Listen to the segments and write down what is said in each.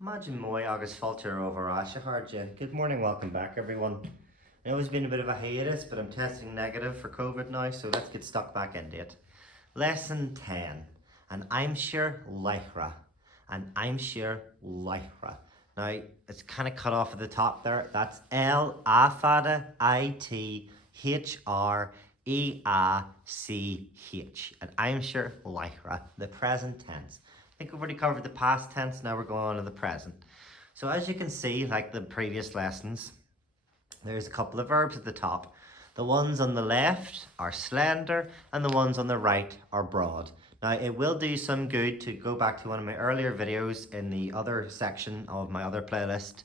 Imagine Moy August Falter over Asha. Good morning, welcome back everyone. I know it's been a bit of a hiatus, but I'm testing negative for COVID now, so let's get stuck back into it. Lesson 10. And I'm sure Lyhra. And I'm sure Lyhra. Now, it's kind of cut off at the top there. That's L-A-F-A-D-H-R-E-A-C-H. And I'm sure Lyhra, the present tense. I think we've already covered the past tense, now we're going on to the present. So as you can see, like the previous lessons, there's a couple of verbs at the top. The ones on the left are slender and the ones on the right are broad. Now it will do some good to go back to one of my earlier videos in the other section of my other playlist.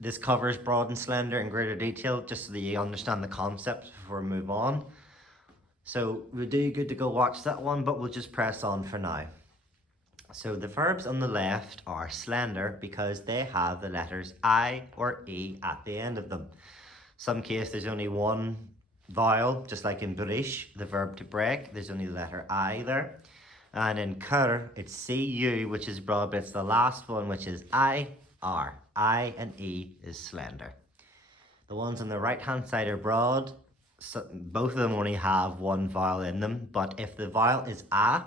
This covers broad and slender in greater detail just so that you understand the concept before we move on. So it would do good to go watch that one, but we'll just press on for now. So the verbs on the left are slender because they have the letters I or E at the end of them. Some case there's only one vowel, just like in Brish, the verb to break, there's only the letter I there. And in Cur, it's CU, which is broad, but it's the last one, which is IR. I and E is slender. The ones on the right hand side are broad. So both of them only have one vowel in them, but if the vowel is A,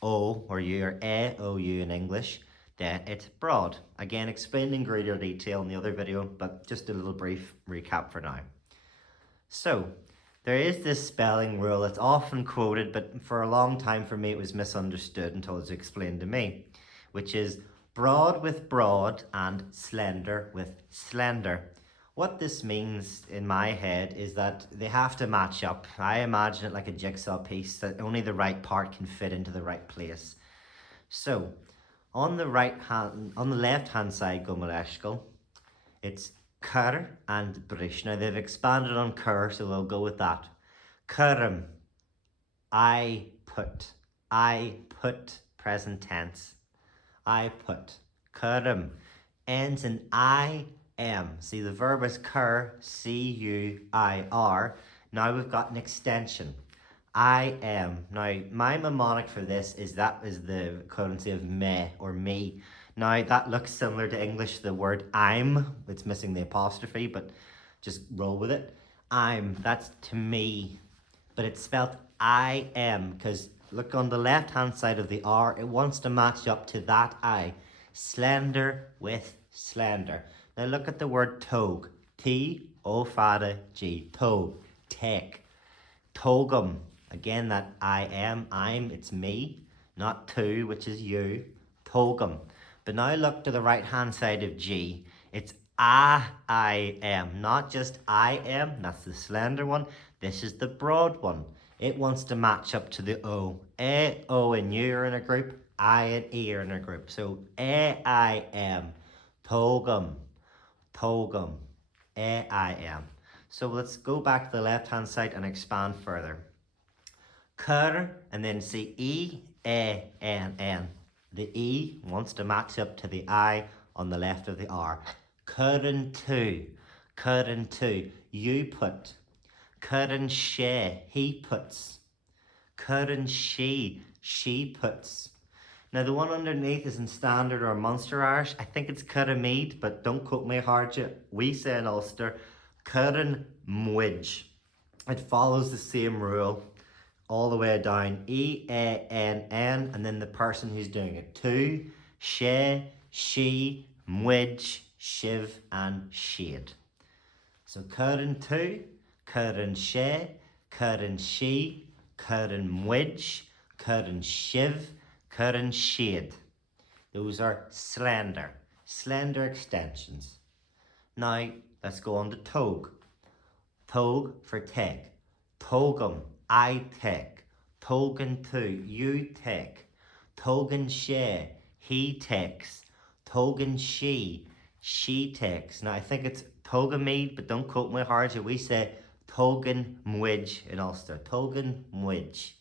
O, or U, or A, O, U in English, then it's broad. Again, explained in greater detail in the other video, but just a little brief recap for now. So, there is this spelling rule. It's often quoted, but for a long time for me it was misunderstood until it was explained to me, which is broad with broad and slender with slender. What this means in my head is that they have to match up. I imagine it like a jigsaw piece, that only the right part can fit into the right place. So, on the left hand side, Gomaleshkal, it's Cur and Brish. Now they've expanded on Cur, so we'll go with that. Currim, I put, present tense. I put. Currim ends in I-M. See, the verb is cur, C-U-I-R. Now we've got an extension. I am. Now, my mnemonic for this is the equivalency of me or me. Now, that looks similar to English, the word I'm. It's missing the apostrophe, but just roll with it. I'm, that's to me. But it's spelled I am, because look on the left-hand side of the R, it wants to match up to that I. Slender with slender. Now look at the word togue. T-O-G. Togue. Take. Togum. Again, that I am, I'm, it's me. Not to, which is you. Togum. But now look to the right-hand side of G. It's I am. Not just I am. That's the slender one. This is the broad one. It wants to match up to the O. A, O, and U are in a group. I and E are in a group. So A-I-M. Togum. Togum. A-I-M. So let's go back to the left-hand side and expand further. Cur, and then see E-A-N-N. The E wants to match up to the I on the left of the R. Curran two. Curran two. You put. Curran she. He puts. Curran she puts. Now the one underneath is in Standard or Munster Irish. I think it's Curramead, but don't quote me hard yet. We say in Ulster, Curran Mwidge. It follows the same rule all the way down. E-A-N-N, and then the person who's doing it. Two, she, mwidge, shiv, and shade. So Curran two, Curran she, Curran she, Curran mwidge, Curran shiv, Curran shade. Those are slender extensions. Now let's go on to togue. Togue for take. Togum, I take. Togan two, you take. Togan she, he takes. Togan she takes. Now I think it's Togamead, but don't quote me hard. We say Togan mwidge in Ulster. Togan mwidge.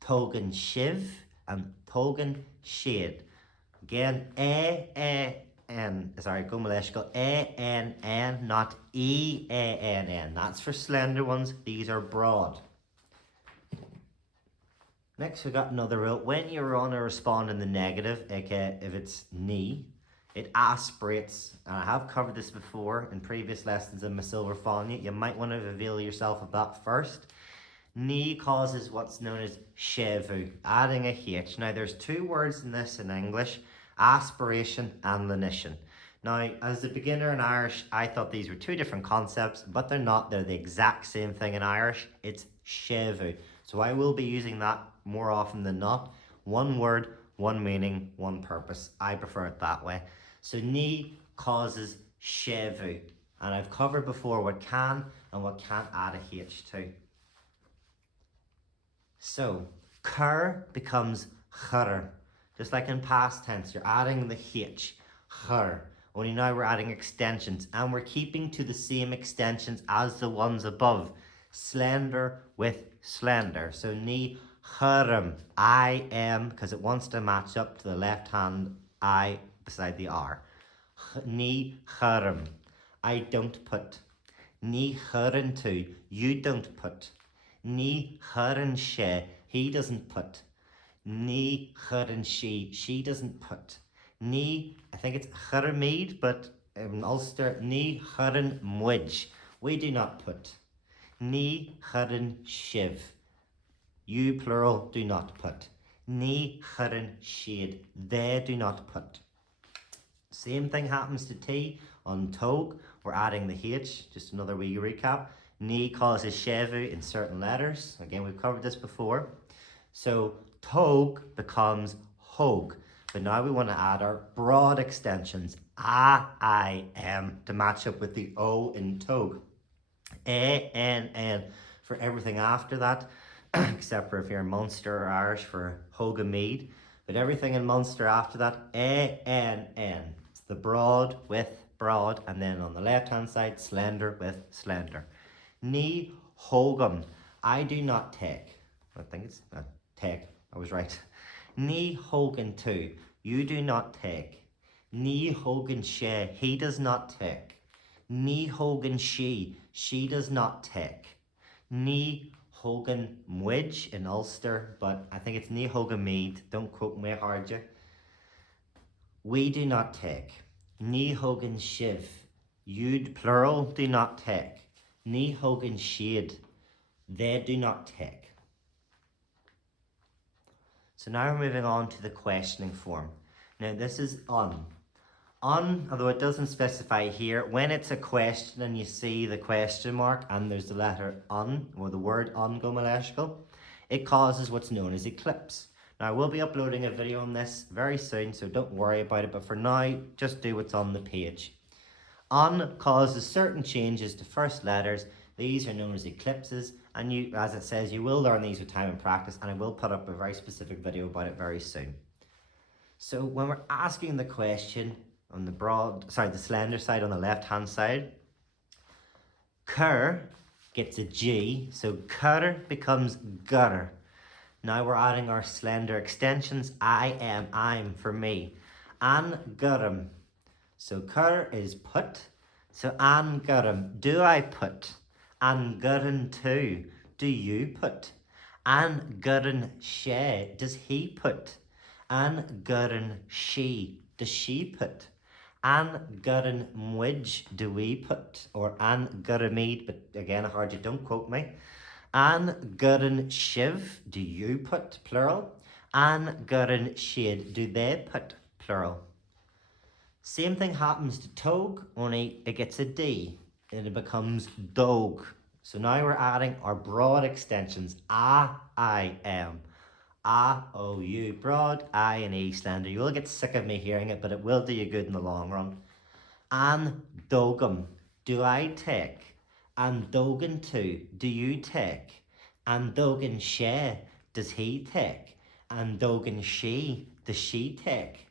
Togan shiv and Togan shade. Again, Gomaleshkal, A-N-N, not E-A-N-N. That's for slender ones. These are broad. Next, we got another rule. When you want to respond in the negative, aka if it's ni, it aspirates. And I have covered this before in previous lessons in my Silver Fáinne. You might want to avail yourself of that first. Ni causes what's known as shevu, adding a H. Now, there's two words in this in English, aspiration and lenition. Now, as a beginner in Irish, I thought these were two different concepts, but they're not. They're the exact same thing in Irish. It's shevu. So I will be using that more often than not. One word, one meaning, one purpose. I prefer it that way. So ni causes shevu. And I've covered before what can and what can't add a H to. So, cur becomes chur. Just like in past tense, you're adding the H, chur. Only now we're adding extensions, and we're keeping to the same extensions as the ones above. Slender with slender. So, ni churm, I am, because it wants to match up to the left hand I beside the R. Ni churm, I don't put. Ni churn to, you don't put. Ni churn she, he doesn't put. Ni churn she doesn't put. Ni, I think it's churmid, but in Ulster, ni churn mwij, we do not put. Ni churn shiv, you plural do not put. Ni churn shade, they do not put. Same thing happens to T on tog. We're adding the H, just another wee recap. Ni causes shevu in certain letters. Again, we've covered this before. So tog becomes hog. But now we want to add our broad extensions. I am to match up with the O in tog. N for everything after that, except for if you're in Munster or Irish for Hogamead. But everything in Munster after that, N. It's the broad with broad, and then on the left hand side, slender with slender. Ni hogum, I do not take. I think it's take, I was right. Ni hogan too, you do not take. Ni hogan she, he does not take. Ni hogan she does not take. Ni hogan mwij in Ulster, but I think it's ni hogan mead, don't quote me hard you. We do not take. Ni hogan shiv, you plural do not take. Ni hogan shade, they do not take. So now we're moving on to the questioning form. Now this is on. On, although it doesn't specify here, when it's a question and you see the question mark and there's the letter on, or the word on gomaleshkal, it causes what's known as eclipse. Now I will be uploading a video on this very soon, so don't worry about it, but for now, just do what's on the page. On causes certain changes to first letters. These are known as eclipses, and you, as it says, you will learn these with time and practice, and I will put up a very specific video about it very soon. So when we're asking the question on the slender side on the left hand side, cur gets a G, so cur becomes gutter. Now we're adding our slender extensions, I am, I'm for me. An gurum. So cur is put. So an gurum, do I put? An gurren too, do you put? An gurren she, does he put? An gurren she, does she put? An gurren mwij, do we put? Or an gurremead, but again, I heard you, don't quote me. An gurren shiv, do you put? Plural. An gurren shade, do they put? Plural. Same thing happens to tog, only it gets a D and it becomes dog. So now we're adding our broad extensions. I am. O, U, broad, I and E, slender. You will get sick of me hearing it, but it will do you good in the long run. An dogum, do I take? An dogan too, do you take? An dogan she, does he take? An dogan she, does she take?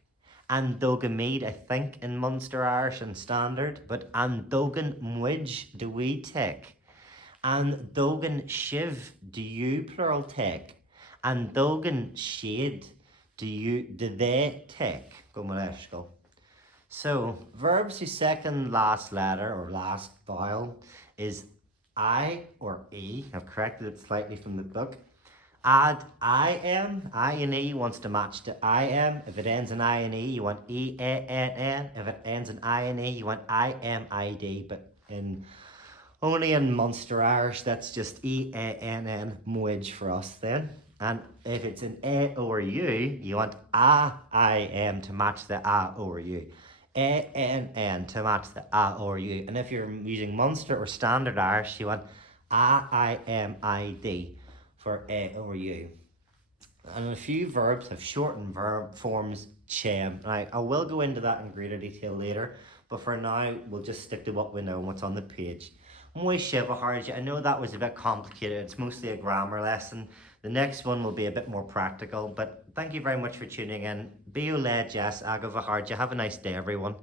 An dogan mead, I think, in Munster Irish and Standard, but an dogan mwij, do we take? An dogan shiv, do you plural take? And dogan shade, do they take? Gomaleshkal. So verbs whose second last letter or last vowel is I or E. I've corrected it slightly from the book. add I-N-E wants to match the I-M. If it ends in I-N-E, you want E-A-N-N. If it ends in I-N-E, you want I-M-I-D. But only in Munster Irish, that's just E-A-N-N, Moij for us then. And if it's an A or U, you want I-M to match the A or U. A-N-N to match the A or U. And if you're using Munster or Standard Irish, you want I-M-I-D for A or U. And a few verbs have shortened verb forms, chem. Now, I will go into that in greater detail later, but for now, we'll just stick to what we know and what's on the page. I know that was a bit complicated. It's mostly a grammar lesson. The next one will be a bit more practical, but thank you very much for tuning in. Bio le Jess Agavaharja. Have a nice day, everyone.